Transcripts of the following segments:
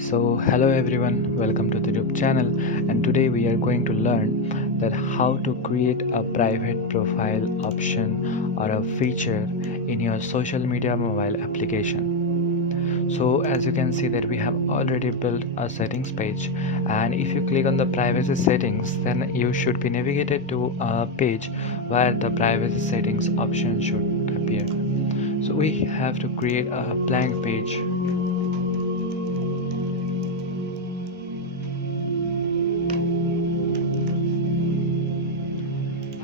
Hello everyone, welcome to the YouTube channel, and today we are going to learn that how to create a private profile option or a feature in your social media mobile application. So as you can see that we have already built a settings page, and if you click on the privacy settings, then you should be navigated to a page where the privacy settings option should appear. So we have to create a blank page.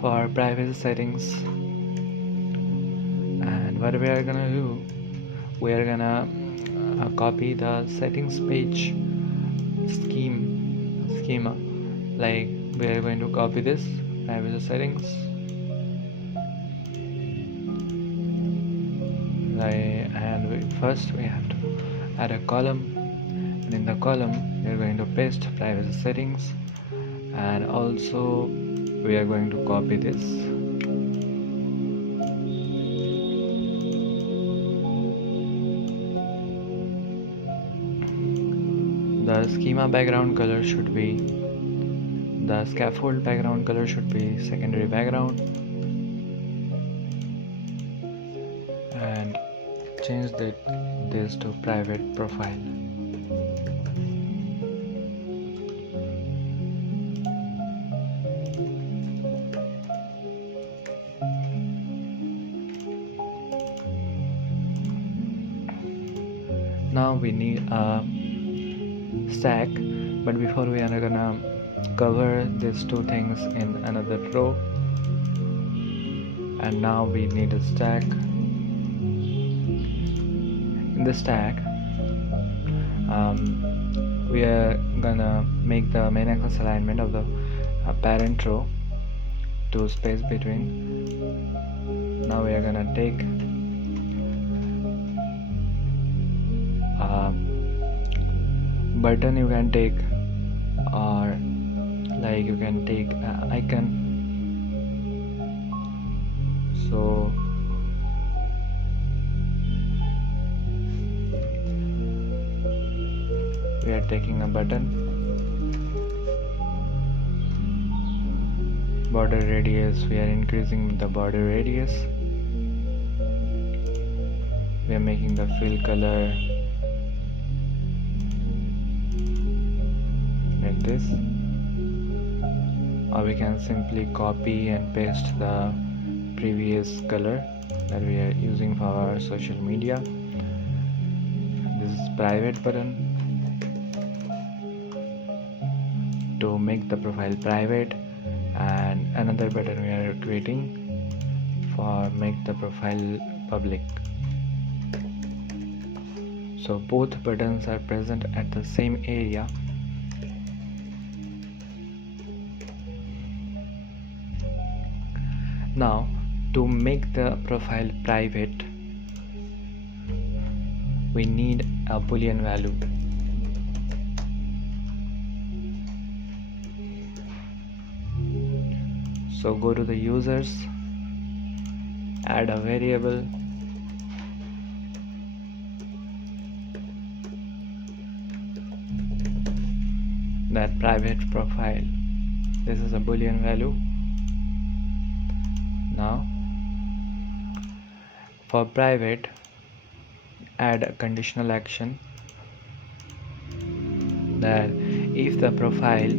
For privacy settings, and what we are gonna do, we are gonna copy the settings page schema. Like, we are going to copy this privacy settings, like, and first we have to add a column, and in the column we are going to paste privacy settings, and also we are going to copy this. The schema background color should be, the scaffold background color should be secondary background, and change this to private profile. Now we need a stack, but before we are gonna cover these two things in another row, and now we need a stack. In the stack, we are gonna make the main axis alignment of the parent row to space between. Now we are gonna take button, you can take, or like you can take icon. So we are taking a button. Border radius, we are increasing the border radius. We are making the fill color like this, or we can simply copy and paste the previous color that we are using for our social media. This is private button to make the profile private, and another button we are creating for make the profile public. So both buttons are present at the same area. Now, to make the profile private, we need a boolean value. So go to the users, add a variable, that private profile. This is a boolean value. Now for private, add a conditional action that if the profile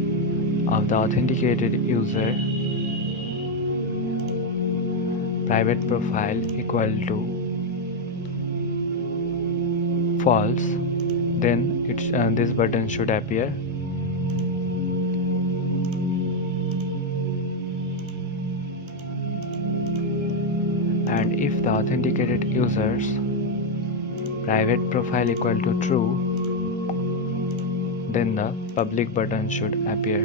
of the authenticated user private profile equal to false, then this button should appear. And if the authenticated user's private profile equal to true, then the public button should appear.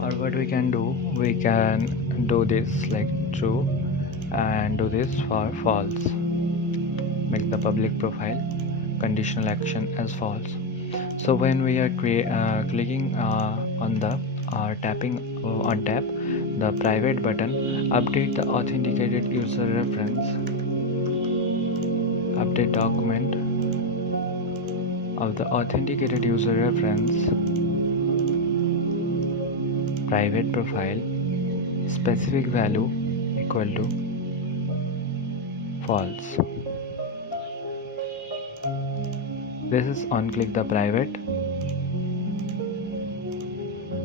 Or what we can do this like true, and do this for false. Make the public profile conditional action as false. So when we are clicking on the tapping on tap the private button, update the authenticated user reference, update document of the authenticated user reference, private profile, specific value equal to false. This is on click the private,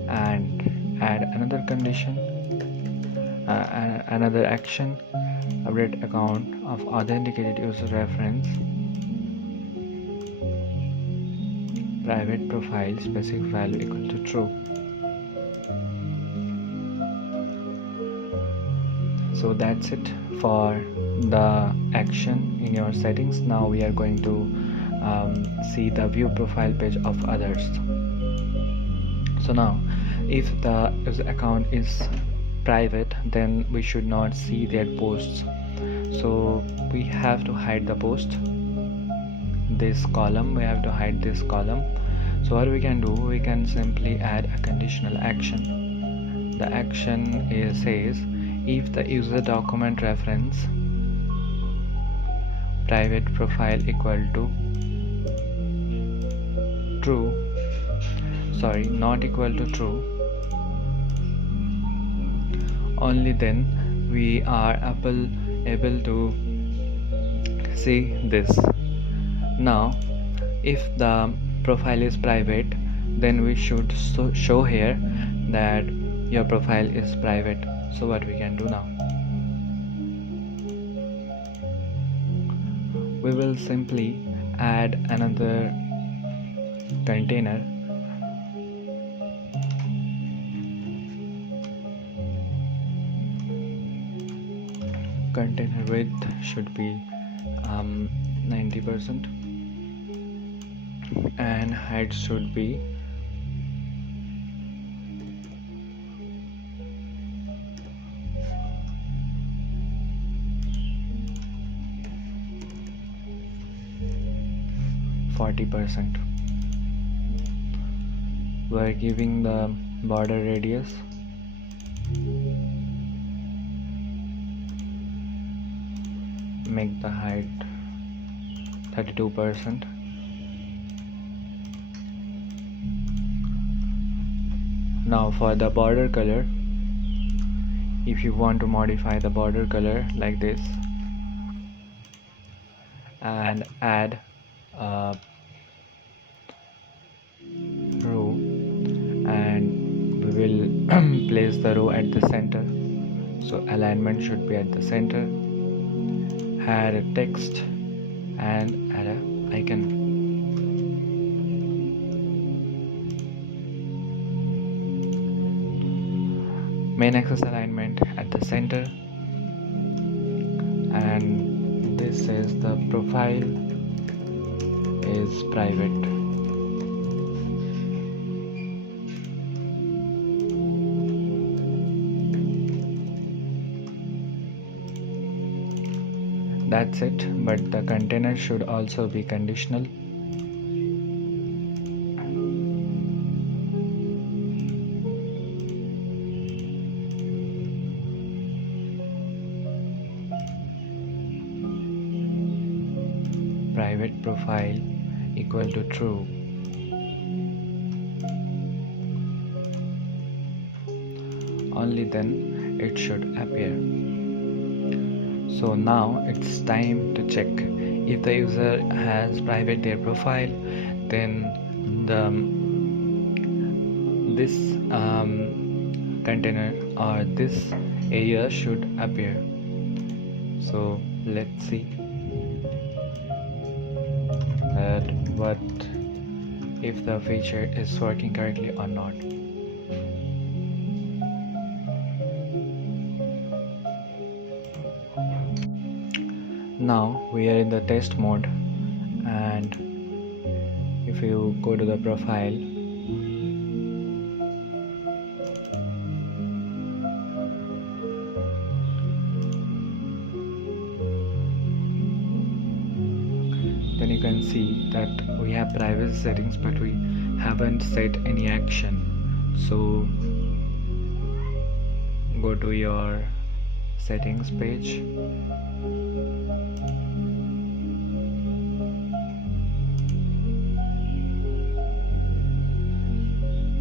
and add another condition, another action, update account of authenticated user reference, private profile, specific value equal to true. So that's it for the action in your settings. Now we are going to see the view profile page of others. So now if the user account is private, then we should not see their posts. So we have to hide the post, this column, we have to hide this column. So what we can do, we can simply add a conditional action. The action says if the user document reference private profile equal to true, sorry, not equal to true, only then we are able to see this. Now if the profile is private, then we should show here that your profile is private. So what we can do now, we will simply add another container, container width should be 90% and height should be 40%. We're giving the border radius make the height 32%. Now for the border color, if you want to modify the border color like this and add a row, and we will place the row at the center, so alignment should be at the center. Add a text and add an icon. Main axis alignment at the center, and this says the profile is private. That's it, but the container should also be conditional. Private profile equal to true. Only then it should appear. So now it's time to check if the user has private their profile, then this container or this area should appear. So let's see that what if the feature is working correctly or not. Now we are in the test mode, and if you go to the profile, then you can see that we have privacy settings, but we haven't set any action, so go to your settings page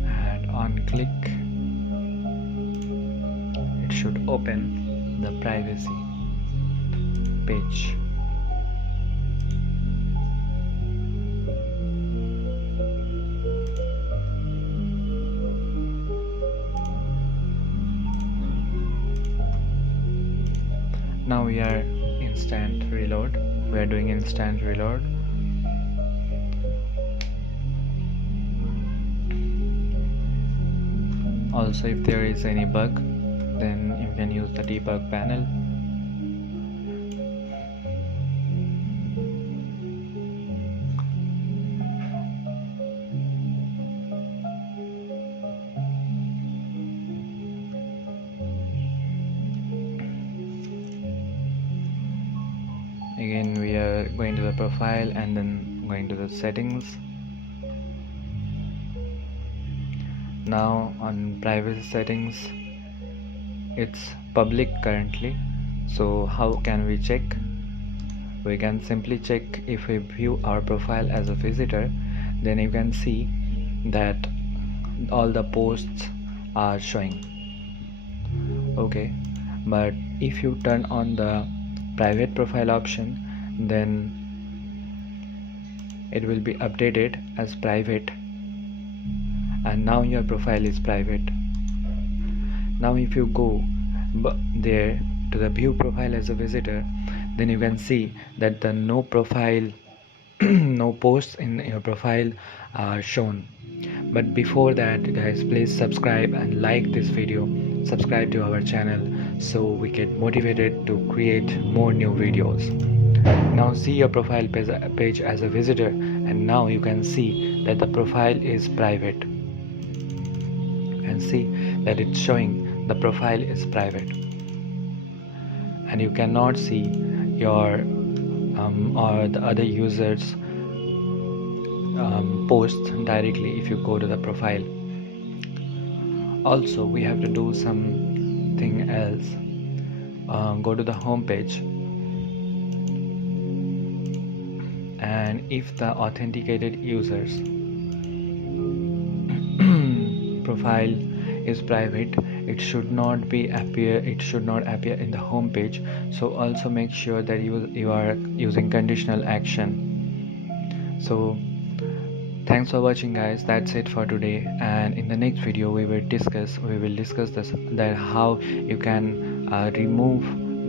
and on click it should open the privacy page. Now we are instant reload. We are doing instant reload. Also, if there is any bug, then you can use the debug panel. Again, we are going to the profile and then going to the settings. Now on privacy settings, it's public currently, so how can we check? We can simply check. If we view our profile as a visitor, then you can see that all the posts are showing. Okay, but if you turn on the private profile option, then it will be updated as private, and now your profile is private. Now if you go there to the view profile as a visitor, then you can see that the no profile no posts in your profile are shown. But before that, guys, please subscribe and like this video, subscribe to our channel, so we get motivated to create more new videos. Now see your profile page as a visitor, and now you can see that the profile is private. You can see that it's showing the profile is private, and you cannot see your or the other users posts directly if you go to the profile. Also, we have to do something else. Go to the home page, and if the authenticated users profile is private, it should not appear in the home page. So also make sure that you are using conditional action. So thanks for watching, guys. That's it for today, and in the next video we will discuss this, that how you can remove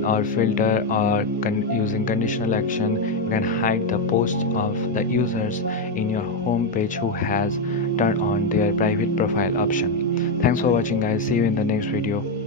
or filter or using conditional action you can hide the posts of the users in your home page who has turned on their private profile option. Thanks for watching, guys. See you in the next video.